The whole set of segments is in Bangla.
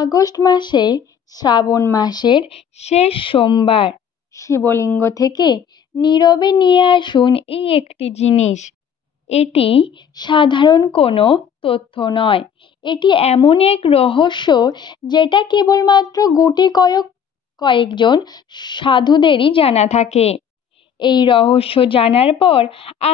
আগস্ট মাসে শ্রাবণ মাসের শেষ সোমবার শিবলিঙ্গ থেকে নীরবে নিয়ে আসুন এই একটি জিনিস। এটি সাধারণ কোনো তথ্য নয়, এটি এমন এক রহস্য যেটা কেবলমাত্র কয়েকজন সাধুদেরই জানা থাকে। এই রহস্য জানার পর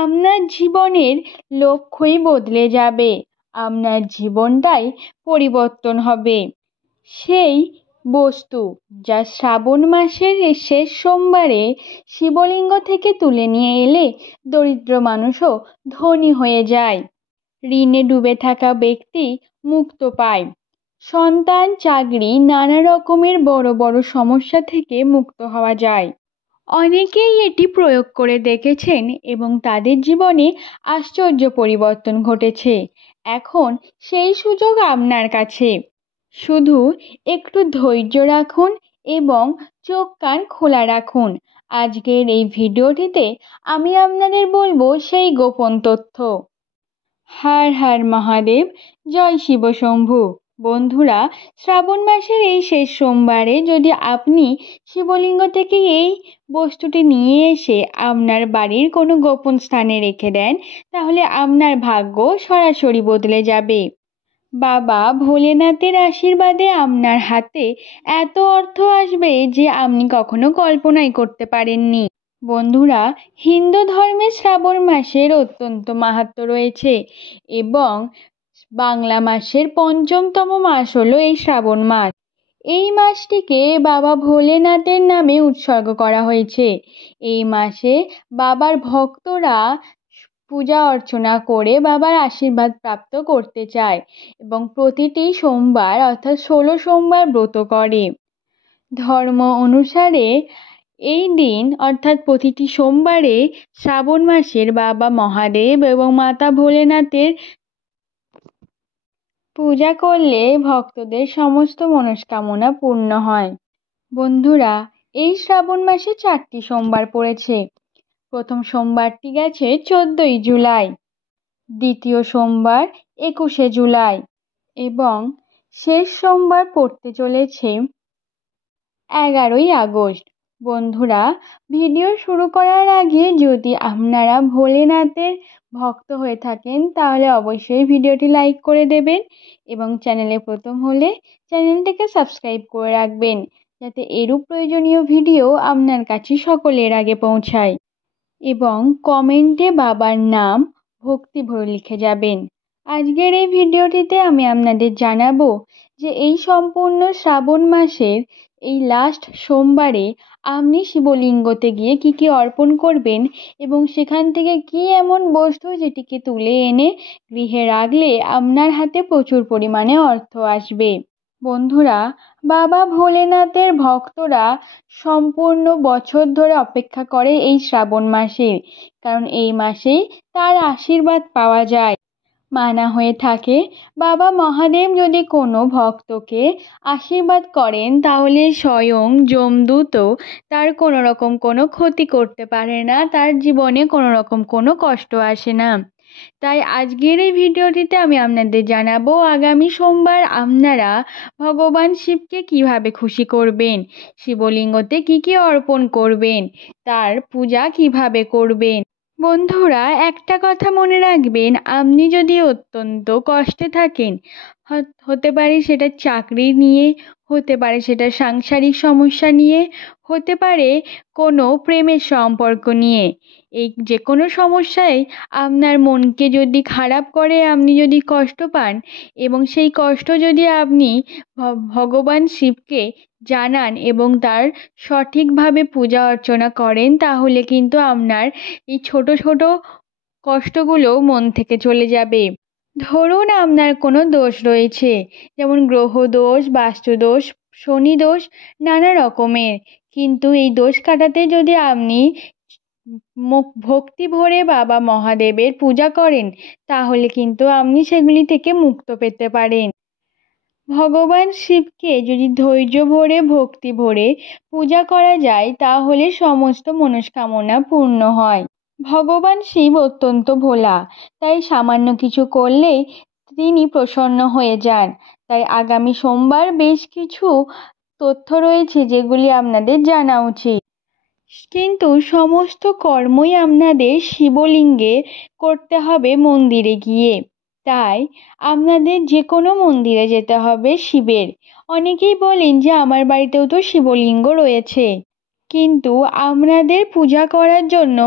আপনার জীবনের লক্ষ্যই বদলে যাবে, আপনার জীবনটাই পরিবর্তন হবে। সেই বস্তু যা শ্রাবণ মাসের শেষ সোমবারে শিবলিঙ্গ থেকে তুলে নিয়ে এলে দরিদ্র মানুষও ধনী হয়ে যায়, ঋণে ডুবে থাকা ব্যক্তি মুক্ত পায়, সন্তান, চাকরি, নানা রকমের বড় বড় সমস্যা থেকে মুক্ত হওয়া যায়। অনেকেই এটি প্রয়োগ করে দেখেছেন এবং তাদের জীবনে আশ্চর্য পরিবর্তন ঘটেছে। এখন সেই সুযোগ আপনার কাছে। শুধু একটু ধৈর্য রাখুন এবং চোখ কান খোলা রাখুন। আজকের এই ভিডিওটিতে আমি আপনাদের বলবো সেই গোপন তথ্য। হর হর মহাদেব, জয় শিব শম্ভু। বন্ধুরা, শ্রাবণ মাসের এই শেষ সোমবারে যদি আপনি শিবলিঙ্গ থেকে এই বস্তুটি নিয়ে এসে আপনার বাড়ির কোনো গোপন স্থানে রেখে দেন, তাহলে আপনার ভাগ্য সরাসরি বদলে যাবে। বাবা ভোলেনাথের আশীর্বাদে আপনার হাতে এত অর্থ আসবে যে আপনি কখনো কল্পনাই করতে পারেননি। বন্ধুরা, হিন্দু ধর্মে শ্রাবণ মাসের অত্যন্ত মাহাত্ম্য রয়েছে এবং বাংলা মাসের পঞ্চমতম মাস হলো এই শ্রাবণ মাস। এই মাসটিকে বাবা ভোলেনাথের নামে উৎসর্গ করা হয়েছে। এই মাসে বাবার ভক্তরা পূজা অর্চনা করে বাবার আশীর্বাদ প্রাপ্ত করতে চায় এবং প্রতিটি সোমবার অর্থাৎ 16 সোমবার ব্রত করে। ধর্ম অনুসারে এই দিন অর্থাৎ প্রতিটি সোমবারে শ্রাবণ মাসের বাবা মহাদেব এবং মাতা ভোলেনাথের পূজা করলে ভক্তদের সমস্ত মনস্কামনা পূর্ণ হয়। বন্ধুরা, এই শ্রাবণ মাসে 4টি সোমবার পড়েছে। প্রথম সোমবারটি গেছে 14ই জুলাই, দ্বিতীয় সোমবার 21শে জুলাই এবং শেষ সোমবার পড়তে চলেছে 11ই আগস্ট। বন্ধুরা, ভিডিও শুরু করার আগে যদি আপনারা ভোলেনাথের ভক্ত হয়ে থাকেন তাহলে অবশ্যই ভিডিওটি লাইক করে দেবেন এবং চ্যানেলে প্রথম হলে চ্যানেলটিকে সাবস্ক্রাইব করে রাখবেন, যাতে এরূপ প্রয়োজনীয় ভিডিও আপনার কাছে সকলের আগে পৌঁছায়। এবং কমেন্টে বাবার নাম ভক্তি ভরে লিখে যাবেন। আজকের এই ভিডিওটিতে আমি আপনাদের জানাবো যে এই সম্পূর্ণ শ্রাবণ মাসের এই লাস্ট সোমবারে আপনি শিবলিঙ্গতে গিয়ে কি কি অর্পণ করবেন এবং সেখান থেকে কি এমন বস্তু যেটিকে তুলে এনে গৃহে রাখলে আপনার হাতে প্রচুর পরিমাণে অর্থ আসবে। বন্ধুরা, বাবা ভোলেনাথের ভক্তরা সম্পূর্ণ বছর ধরে অপেক্ষা করে এই শ্রাবণ মাসে, কারণ এই মাসেই তার আশীর্বাদ পাওয়া যায়। মানা হয়ে থাকে বাবা মহাদেব যদি কোনো ভক্তকে আশীর্বাদ করেন তাহলে স্বয়ং যমদূতও তার কোনো রকম কোনো ক্ষতি করতে পারে না, তার জীবনে কোনো রকম কোনো কষ্ট আসে না। তাই আজকের এই ভিডিওটিতে আমি আপনাদের জানাবো আগামী সোমবার আপনারা ভগবান শিবকে কিভাবে খুশি করবেন, শিবলিঙ্গতে কি কি অর্পণ করবেন, তার পূজা কিভাবে করবেন। বন্ধুরা, একটা কথা মনে রাখবেন, আপনি যদি অত্যন্ত কষ্টে থাকেন, হতে পারে সেটা চাকরি নিয়ে, হতে পারে সেটা সাংসারিক সমস্যা নিয়ে, হতে পারে কোনো প্রেমের সম্পর্ক নিয়ে, এই যে কোনো সমস্যায় আপনার মনকে যদি খারাপ করে, আপনি যদি কষ্ট পান এবং সেই কষ্ট যদি আপনি ভগবান শিবকে জানান এবং তার সঠিকভাবে পূজা অর্চনা করেন, তাহলে কিন্তু আপনার এই ছোট ছোট কষ্টগুলো মন থেকে চলে যাবে। ধরুন আপনার কোনো দোষ রয়েছে, যেমন গ্রহ দোষ, বাস্তু দোষ, শনি দোষ, নানা রকমের, কিন্তু এই দোষ কাটাতে যদি আপনি ভক্তি ভরে বাবা মহাদেবের পূজা করেন তাহলে কিন্তু আপনি সেগুলি থেকে মুক্ত পেতে পারেন। ভগবান শিবকে যদি ধৈর্য ভরে ভক্তি ভরে পূজা করা যায় তাহলে সমস্ত মনস্কামনা পূর্ণ হয়। ভগবান শিব অত্যন্ত ভোলা, তাই সামান্য কিছু করলেই তিনি প্রসন্ন হয়ে যান। তাই আগামী সোমবার বেশ কিছু তথ্য রয়েছে যেগুলি আপনাদের জানা উচিত। কিন্তু সমস্ত কর্মই আপনাদের শিবলিঙ্গে করতে হবে মন্দিরে গিয়ে। তাই আপনাদের যে কোনো মন্দিরে যেতে হবে শিবের। অনেকেই বলেন যে আমার বাড়িতেও তো শিবলিঙ্গ রয়েছে, কিন্তু আপনাদের পূজা করার জন্য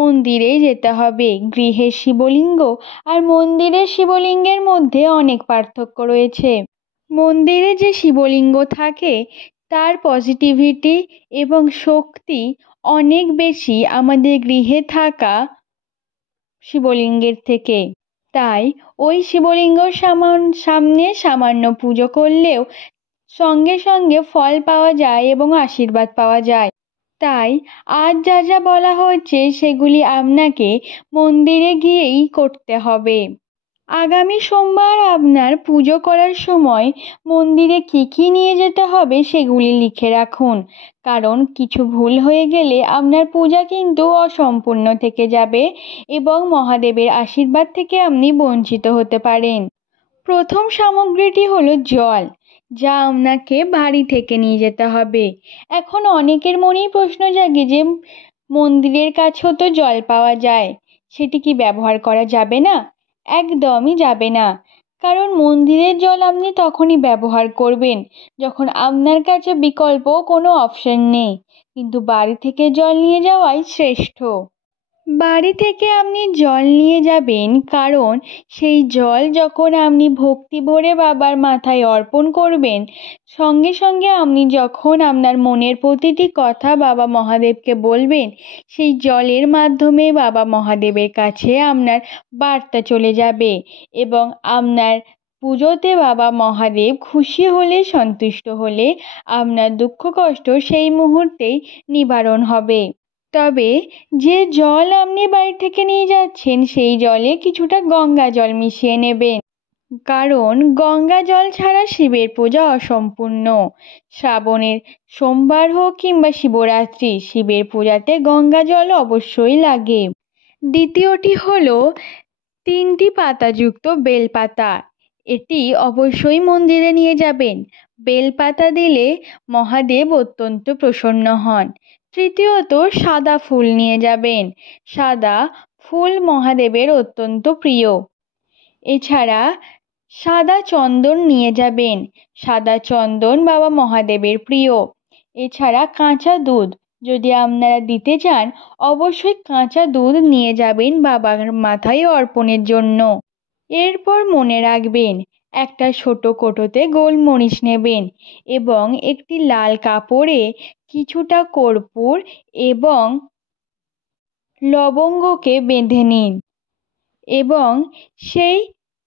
মন্দিরেই যেতে হবে। গৃহের শিবলিঙ্গ আর মন্দিরের শিবলিঙ্গের মধ্যে অনেক পার্থক্য রয়েছে। মন্দিরে যে শিবলিঙ্গ থাকে তার পজিটিভিটি এবং শক্তি অনেক বেশি আমাদের গৃহে থাকা শিবলিঙ্গের থেকে। তাই ওই শিবলিঙ্গ সামনে সামান্য পুজো করলেও সঙ্গে সঙ্গে ফল পাওয়া যায় এবং আশীর্বাদ পাওয়া যায়। তাই আজ যা যা বলা হচ্ছে সেগুলি আপনাকে মন্দিরে গিয়েই করতে হবে। আগামী সোমবার আপনার পুজো করার সময় মন্দিরে কী নিয়ে যেতে হবে সেগুলি লিখে রাখুন, কারণ কিছু ভুল হয়ে গেলে আপনার পূজা কিন্তু অসম্পূর্ণ থেকে যাবে এবং মহাদেবের আশীর্বাদ থেকে আপনি বঞ্চিত হতে পারেন। প্রথম সামগ্রীটি হলো জল, যা আপনাকে বাড়ি থেকে নিয়ে যেতে হবে। এখন অনেকের মনেই প্রশ্ন জাগে যে মন্দিরের কাছেও তো জল পাওয়া যায়, সেটি কি ব্যবহার করা যাবে না? একদমই যাবে না, কারণ মন্দিরের জল আপনি তখনই ব্যবহার করবেন যখন আপনার কাছে বিকল্প কোনো অপশন নেই, কিন্তু বাড়ি থেকে জল নিয়ে যাওয়াই শ্রেষ্ঠ। বাড়ি থেকে আপনি জল নিয়ে যাবেন, কারণ সেই জল যখন আপনি ভক্তি ভরে বাবার মাথায় অর্পণ করবেন, সঙ্গে সঙ্গে আপনি যখন আপনার মনের প্রতিটি কথা বাবা মহাদেবকে বলবেন, সেই জলের মাধ্যমে বাবা মহাদেবের কাছে আপনার বার্তা চলে যাবে এবং আপনার পুজোতে বাবা মহাদেব খুশি হলে, সন্তুষ্ট হলে আপনার দুঃখ কষ্ট সেই মুহূর্তেই নিবারণ হবে। তবে যে জল আপনি বাড়ি থেকে নিয়ে যাচ্ছেন সেই জলে কিছুটা গঙ্গা জল মিশিয়ে নেবেন, কারণ গঙ্গা জল ছাড়া শিবের পূজা অসম্পূর্ণ। শ্রাবণের সোমবার হোক কিংবা শিবরাত্রি, শিবের পূজাতে গঙ্গা জল অবশ্যই লাগে। দ্বিতীয়টি হলো 3টি পাতাযুক্ত বেলপাতা। এটি অবশ্যই মন্দিরে নিয়ে যাবেন। বেলপাতা দিলে মহাদেব অত্যন্ত প্রসন্ন হন। তৃতীয়ত সাদা ফুল নিয়ে যাবেন। সাদা ফুল মহাদেবের অত্যন্ত প্রিয়। এছাড়া সাদা চন্দন নিয়ে যাবেন। সাদা চন্দন বাবা মহাদেবের প্রিয়। এছাড়া কাঁচা দুধ যদি আপনারা দিতে চান, অবশ্যই কাঁচা দুধ নিয়ে যাবেন বাবার মাথায় অর্পণের জন্য। এরপর মনে রাখবেন, একটা ছোট কোটোতে গোলমরিচ নেবেন এবং একটি লাল কাপড়ে কিছুটা কর্পূর এবং লবঙ্গকে বেঁধে নিন এবং সেই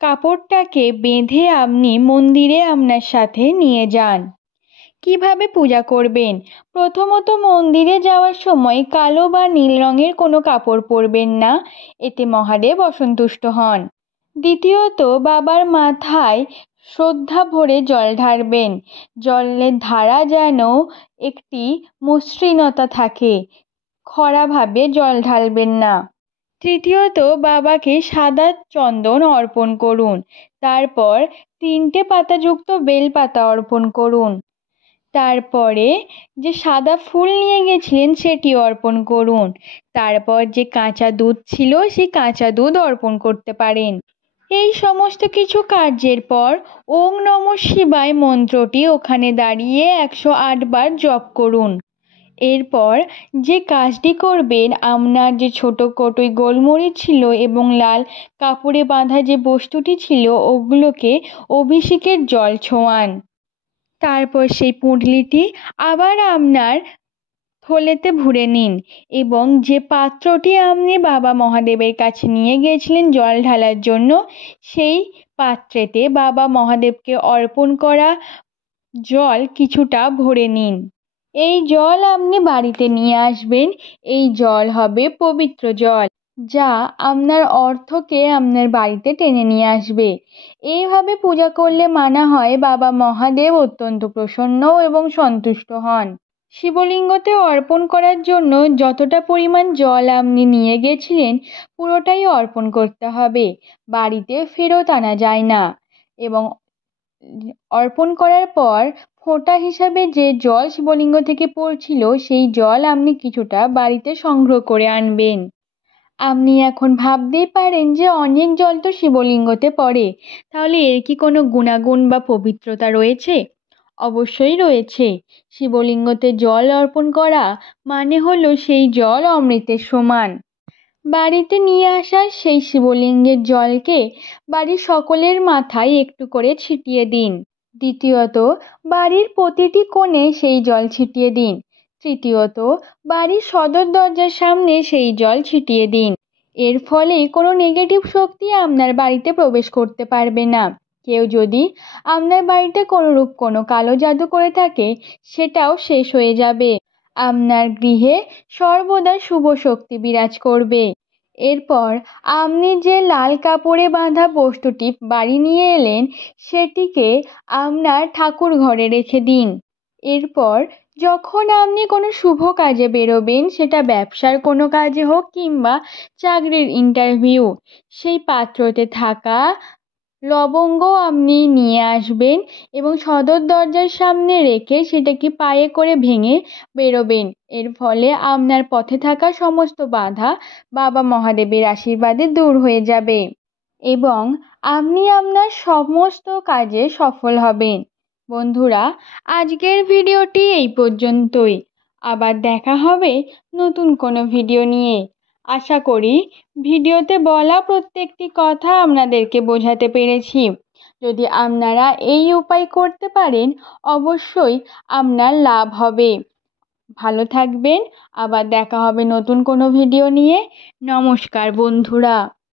কাপড়টাকে বেঁধে আপনি মন্দিরে আপনার সাথে নিয়ে যান। কিভাবে পূজা করবেন? প্রথমত মন্দিরে যাওয়ার সময় কালো বা নীল রঙের কোনো কাপড় পরবেন না, এতে মহাদেব অসন্তুষ্ট হন। দ্বিতীয়ত বাবার মাথায় শ্রদ্ধা ভরে জল ঢালবেন। জলের ধারা যেন একটি মসৃণতা থাকে, খরাভাবে জল ঢালবেন না। তৃতীয়ত বাবাকে সাদা চন্দন অর্পণ করুন। তারপর 3টে পাতাযুক্ত বেলপাতা অর্পণ করুন। তারপরে যে সাদা ফুল নিয়ে গেছিলেন সেটি অর্পণ করুন। তারপর যে কাঁচা দুধ ছিল সেই কাঁচা দুধ অর্পণ করতে পারেন। এই সমস্ত কিছু কার্যের পর ওং নমঃ শিবায় মন্ত্রটি ওখানে দাঁড়িয়ে 108 বার জপ করুন। এরপর যে কাজটি করবেন, আপনার যে ছোট কটোই গোলমরিচ ছিল এবং লাল কাপড়ে বাঁধা যে বস্তুটি ছিল ওগুলোকে অভিষেকের জল ছোঁয়ান। তারপর সেই পুঁটলিটি আবার আপনার থলেতে ভরে নিন এবং যে পাত্রটি আপনি বাবা মহাদেবের কাছে নিয়ে গিয়েছিলেন জল ঢালার জন্য, সেই পাত্রেতে বাবা মহাদেবকে অর্পণ করা জল কিছুটা ভরে নিন। এই জল আপনি বাড়িতে নিয়ে আসবেন। এই জল হবে পবিত্র জল, যা আপনার অর্থকে আপনার বাড়িতে টেনে নিয়ে আসবে। এইভাবে পূজা করলে মানা হয় বাবা মহাদেব অত্যন্ত প্রসন্ন এবং সন্তুষ্ট হন। শিবলিঙ্গতে অর্পণ করার জন্য যতটা পরিমাণ জল আপনি নিয়ে গেছিলেন পুরোটাই অর্পণ করতে হবে, বাড়িতে ফেরত আনা যায় না। এবং অর্পণ করার পর ফোঁটা হিসাবে যে জল শিবলিঙ্গ থেকে পড়ছিল সেই জল আপনি কিছুটা বাড়িতে সংগ্রহ করে আনবেন। আপনি এখন ভাবতেই পারেন যে অনেক জল তো শিবলিঙ্গতে পড়ে, তাহলে এর কি কোনো গুণাগুণ বা পবিত্রতা রয়েছে? অবশ্যই রয়েছে। শিবলিঙ্গতে জল অর্পণ করা মানে হলো সেই জল অমৃতের সমান। বাড়িতে নিয়ে আসা সেই শিবলিঙ্গের জলকে বাড়ির সকলের মাথায় একটু করে ছিটিয়ে দিন। দ্বিতীয়ত, বাড়ির প্রতিটি কোণে সেই জল ছিটিয়ে দিন। তৃতীয়ত, বাড়ির সদর দরজার সামনে সেই জল ছিটিয়ে দিন। এর ফলে কোনো নেগেটিভ শক্তি আপনার বাড়িতে প্রবেশ করতে পারবে না। কেউ যদি আপনার বাড়িতে কোনোরূপ কোনো কালো জাদু করে থাকে সেটাও শেষ হয়ে যাবে। আপনার গৃহে সর্বদা শুভ শক্তি বিরাজ করবে। এরপর আপনি যে লাল কাপড়ে বাঁধা বস্তুটি বাড়ি নিয়ে এলেন সেটিকে আপনার ঠাকুর ঘরে রেখে দিন। এরপর যখন আপনি কোনো শুভ কাজে বেরোবেন, সেটা ব্যবসার কোনো কাজে হোক কিংবা চাকরির ইন্টারভিউ, সেই পাত্রতে থাকা লবঙ্গ আপনি নিয়ে আসবেন এবং সদর দরজার সামনে রেখে সেটাকে পায়ে করে ভেঙে বেরোবেন। এর ফলে আপনার পথে থাকা সমস্ত বাধা বাবা মহাদেবের আশীর্বাদে দূর হয়ে যাবে এবং আপনি আপনার সমস্ত কাজে সফল হবেন। বন্ধুরা, আজকের ভিডিওটি এই পর্যন্তই। আবার দেখা হবে নতুন কোনো ভিডিও নিয়ে। আশা করি ভিডিওতে বলা প্রত্যেকটি কথা আপনাদেরকে বোঝাতে পেরেছি। যদি আপনারা এই উপায় করতে পারেন অবশ্যই আপনার লাভ হবে। ভালো থাকবেন। আবার দেখা হবে নতুন কোনো ভিডিও নিয়ে। নমস্কার বন্ধুরা।